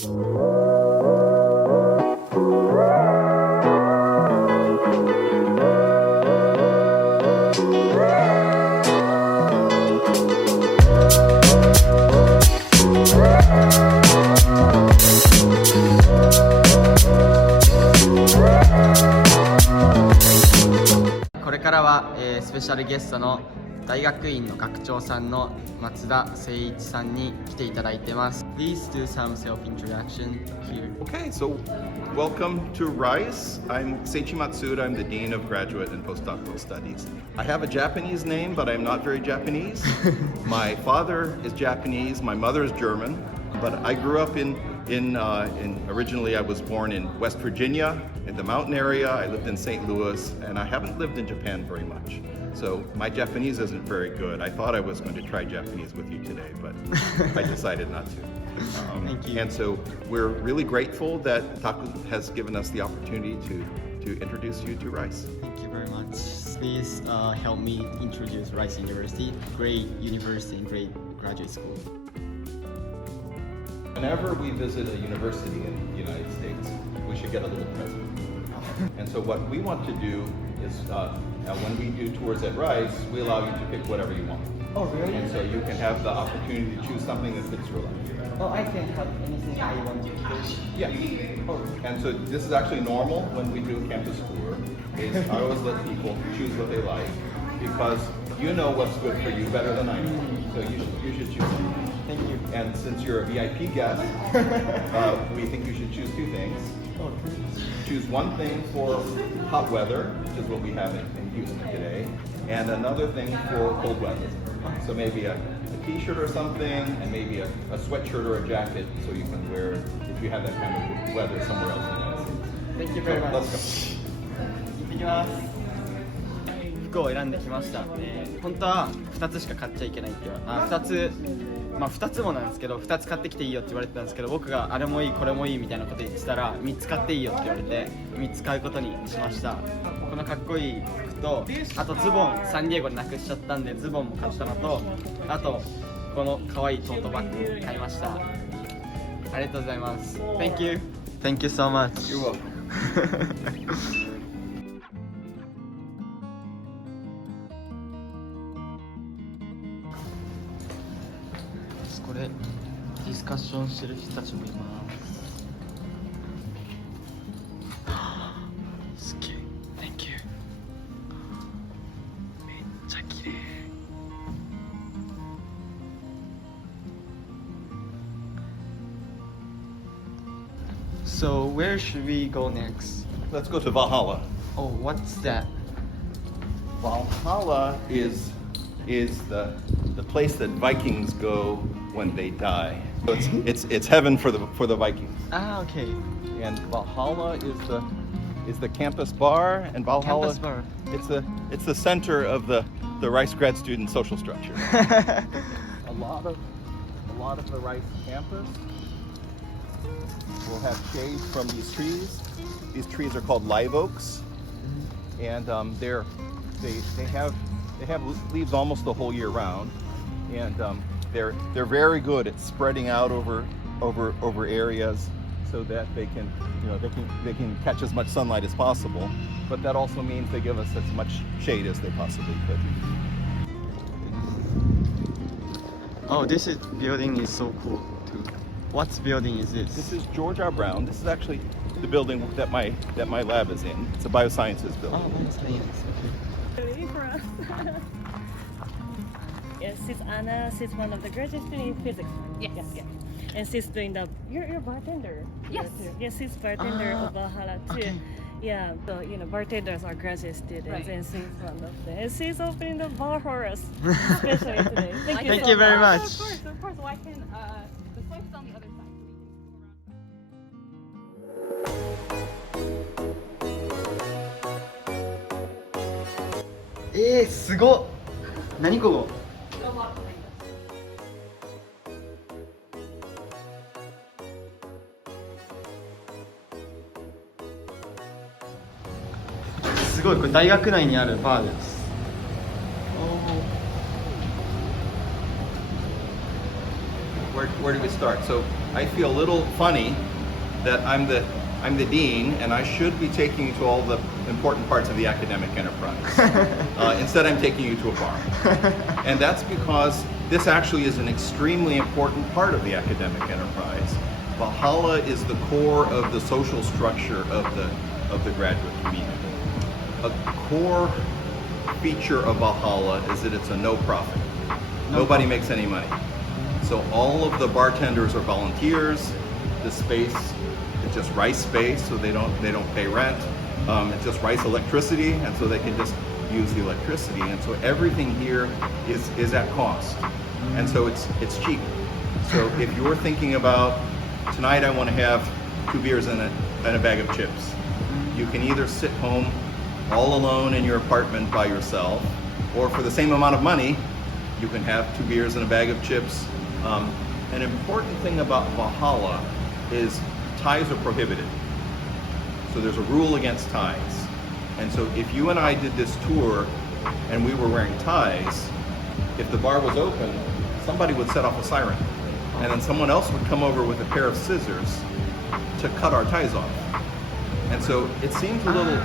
これからは、スペシャルゲストの大学院の学長さんの松田誠一さんに来ていただいてます。Please do some self-introduction here. Okay, so welcome to Rice. I'm Seiichi Matsuda. I'm the Dean of Graduate and Postdoctoral Studies. I have a Japanese name, but I'm not very Japanese. My father is Japanese, my mother is German, but I grew up originally I was born in West Virginia, in the mountain area. I lived in St. Louis, and I haven't lived in Japan very much. So my Japanese isn't very good. I thought I was going to try Japanese with you today, but I decided not to. Thank you. And so we're really grateful that Taku has given us the opportunity to introduce you to Rice. Thank you very much. Please help me introduce Rice University. Great university and great graduate school. Whenever we visit a university in the United States, we should get a little present. And so what we want to do is, when we do tours at Rice, we allow you to pick whatever you want. Oh, really? And so you can have the opportunity to choose something that fits your life. Oh, I can have anything I want to choose. Yeah. Oh. And so this is actually normal when we do a campus tour. I always let people choose what they like because you know what's good for you better than I do. So you should choose something. Thank you. And since you're a VIP guest, we think you should choose two things. Oh, Choose one thing for hot weather, which is what we have in Houston today, and another thing for cold weather. So maybe a t-shirt or something, and maybe a sweatshirt or a jacket, so you can wear if you have that kind of weather somewhere else in the United States. Thank you very much. Let's go. 行ってきます。服を選んできました。本当は2つしか買っちゃいけないって言われて、2つ、まあ2つもなんですけど、2つ買ってきていいよって言われてたんですけど、僕があれもいいこれもいいみたいなこと言ってたら3つ買っていいよって言われて3つ買うことにしました。このかっこいい服と、あとズボンサンディエゴでなくしちゃったんでズボンも買ったのと、あとこの可愛いトートバッグ買いました。ありがとうございます。Thank you. Thank you so much. You're welcome. これディスカッションしてる人たちもいます。すげえ Thank you めっちゃ綺麗。So where should we go next? Let's go to Valhalla. Oh, what's that? Valhalla is the place that Vikings go when they die. So it's heaven for the Vikings. Ah, okay. And Valhalla is the campus bar, and Valhalla Campus bar. It's the center of the Rice grad student social structure. a lot of the Rice campus will have shade from these trees. These trees are called live oaks, and they have leaves almost the whole year round, and they're very good at spreading out over areas so that they can catch as much sunlight as possible. But that also means they give us as much shade as they possibly could. Oh, this building is so cool too. What building is this? This is George R. Brown. This is actually the building that my lab is in. It's a biosciences building. Oh, bioscience. Okay. Ready for us? Yes, she's Anna. She's one of the graduate students in physics. Yes. Yeah. And she's doing you're a bartender. Yes. Yes, she's bartender of Valhalla too. Okay. Yeah, so bartenders are graduate students, Right. and she's one of them. And she's opening the bar for us, especially today. Thank you very much. Of course. Well, I can. The swipe is on the other side. So we can go around. すごっ。何ここ。すごい、これ大学内にあるバーです。Work where do we start? So I feel a little funny that I'm the dean, and I should be taking you to all the important parts of the academic enterprise. Instead, I'm taking you to a bar. And that's because this actually is an extremely important part of the academic enterprise. Valhalla is the core of the social structure of the graduate community. A core feature of Valhalla is that it's a no-profit. Nobody makes any money. So all of the bartenders are volunteers. The space is just Rice space, so they don't pay rent. It's just Rice electricity, and so they can just use the electricity. And so everything here is at cost, and so it's cheap. So if you're thinking about tonight, I want to have 2 beers and a bag of chips, you can either sit home all alone in your apartment by yourself, or for the same amount of money, you can have 2 beers and a bag of chips. An important thing about Valhalla is ties are prohibited. So there's a rule against ties. And so if you and I did this tour and we were wearing ties, if the bar was open, somebody would set off a siren. And then someone else would come over with a pair of scissors to cut our ties off. And so it seems a little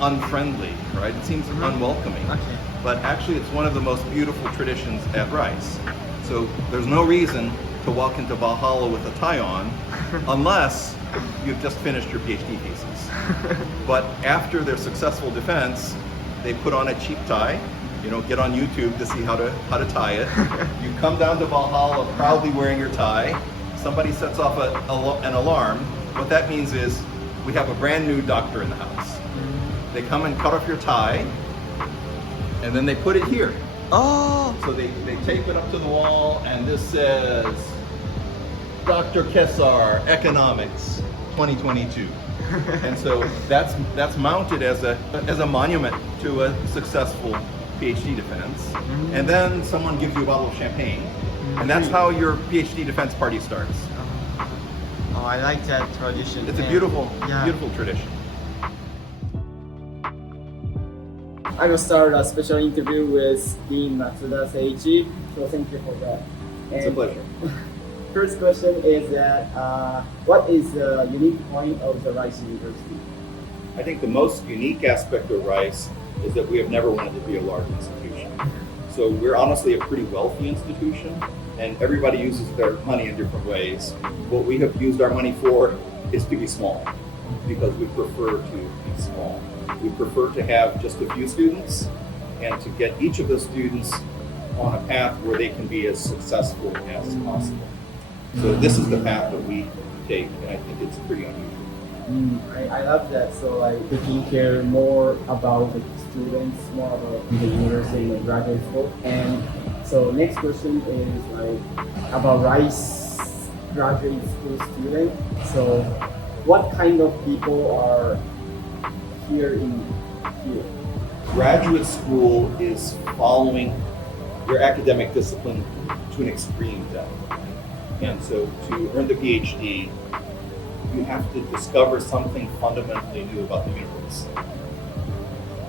unfriendly, right? It seems unwelcoming. Okay. But actually it's one of the most beautiful traditions at Rice. So there's no reason to walk into Valhalla with a tie on unless you've just finished your PhD thesis. But after their successful defense, they put on a cheap tie. You know, get on YouTube to see how to tie it. You come down to Valhalla proudly wearing your tie. Somebody sets off an alarm. What that means is we have a brand new doctor in the house. They come and cut off your tie, and then they put it here. Oh! So they tape it up to the wall, and this says, Dr. Kessar, Economics, 2022. And so that's mounted as a monument to a successful PhD defense. And then someone gives you a bottle of champagne. And that's how your PhD defense party starts. Oh, I like that tradition. It's a And- beautiful, yeah. beautiful tradition. I will start a special interview with Dean Matsuda Seiichi, so thank you for that. It's a pleasure. First question is that what is the unique point of the Rice University? I think the most unique aspect of Rice is that we have never wanted to be a large institution. So we're honestly a pretty wealthy institution, and everybody uses their money in different ways. What we have used our money for is to be small, because we prefer to be small. We prefer to have just a few students and to get each of the students on a path where they can be as successful as possible. So this is the path that we take, and I think it's pretty unusual. I love that. So like taking care more about the students, more about the university and graduate school. And so next question is like about Rice graduate school student. So what kind of people are here? Graduate school is following your academic discipline to an extreme depth. And so to earn the PhD, you have to discover something fundamentally new about the universe.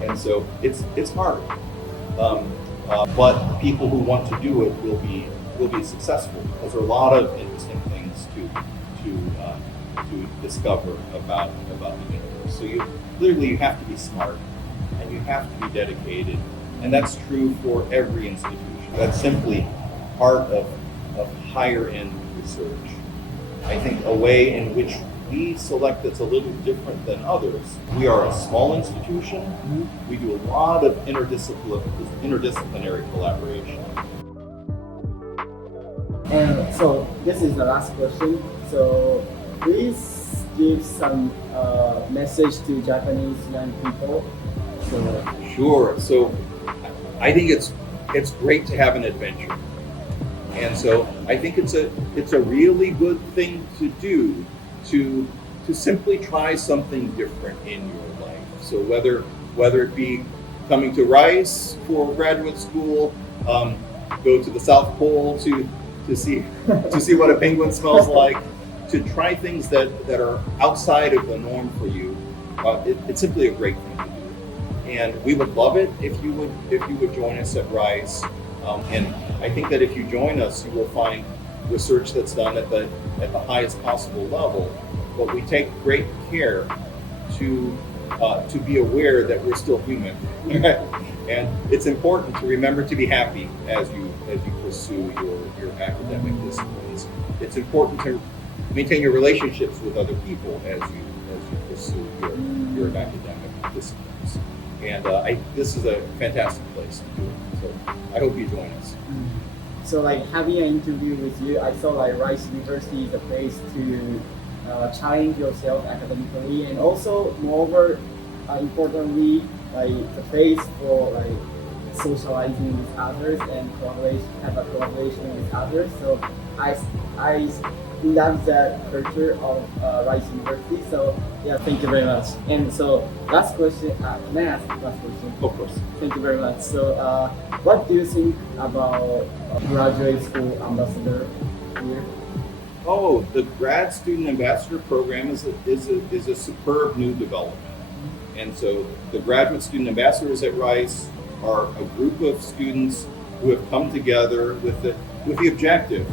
And so it's hard. But people who want to do it will be successful, because there are a lot of interesting things to discover about the universe. So you have to be smart, and you have to be dedicated, and that's true for every institution. That's simply part of higher end research. I think a way in which we select that's a little different than others. We are a small institution. We do a lot of interdisciplinary collaboration. And so this is the last question. So please give some message to Japanese young people. So Sure. So I think it's great to have an adventure. And so I think it's a really good thing to do to simply try something different in your life. So whether it be coming to Rice for graduate school, go to the South Pole to see what a penguin smells like, to try things that are outside of the norm for you, it's simply a great thing to do. And we would love it if you would join us at Rice. And I think that if you join us, you will find research that's done at the highest possible level, but we take great care to be aware that we're still human. And it's important to remember to be happy as you pursue your academic disciplines. It's important to maintain your relationships with other people as you pursue your academic disciplines. And this is a fantastic place to do it. So I hope you join us. So like having an interview with you, I saw like Rice University is a place to challenge yourself academically, and also moreover, importantly, like the place for like socializing with others and have a collaboration with others. So I love that culture of Rice University. So yeah, thank you very much. And so last question, can I ask last question? Of course. Thank you very much. So what do you think about graduate school ambassador here? Oh, the grad student ambassador program is a superb new development. And so the graduate student ambassadors at Rice are a group of students who have come together with the objective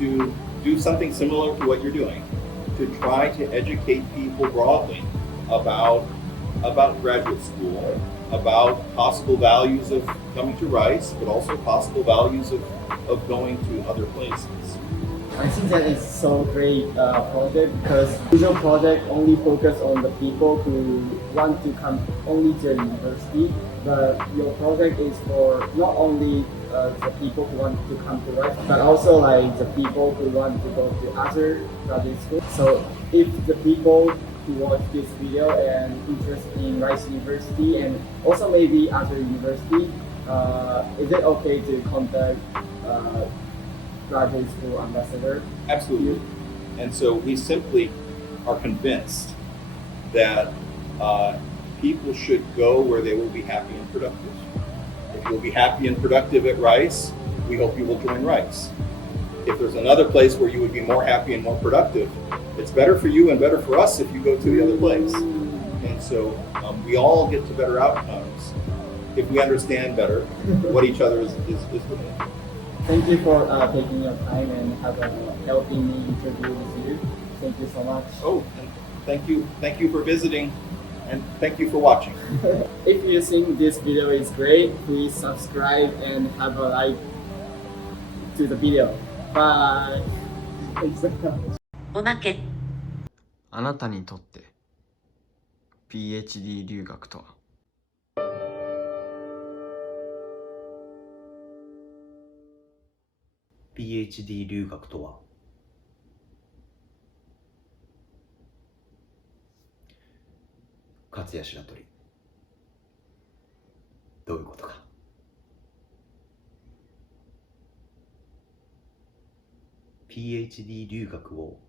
to do something similar to what you're doing, to try to educate people broadly about graduate school, about possible values of coming to Rice, but also possible values of going to other places. I think that is so great project, because usual project only focus on the people who want to come only to the university, but your project is for not only the people who want to come to Rice, but also like the people who want to go to other graduate schools. So if the people who watch this video and interested in Rice University and also maybe other university, is it okay to contact graduate school ambassador? Absolutely. And so we simply are convinced that people should go where they will be happy and productive. If you'll be happy and productive at Rice, we hope you will join Rice. If there's another place where you would be more happy and more productive, it's better for you and better for us if you go to the other place. And so we all get to better outcomes if we understand better what each other is doing. Thank you for taking your time and helping me interview with you. Thank you so much. Oh, and thank you for visiting, and thank you for watching. If you think this video is great, please subscribe and have a like to the video. Bye. Thanks so much. おまけあなたにとって PhD 留学とは？PhD 留学とは、勝谷白鳥、どういうことか。PhD 留学を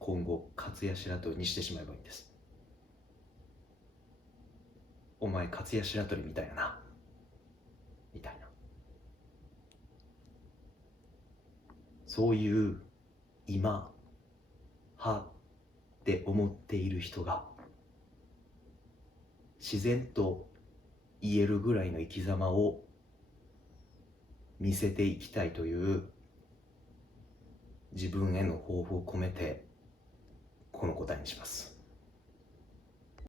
今後勝谷白鳥にしてしまえばいいんです。お前勝谷白鳥みたいやな、みたいな。そういう今はって思っている人が自然と言えるぐらいの生き様を見せていきたいという自分への抱負を込めてこの答えにします。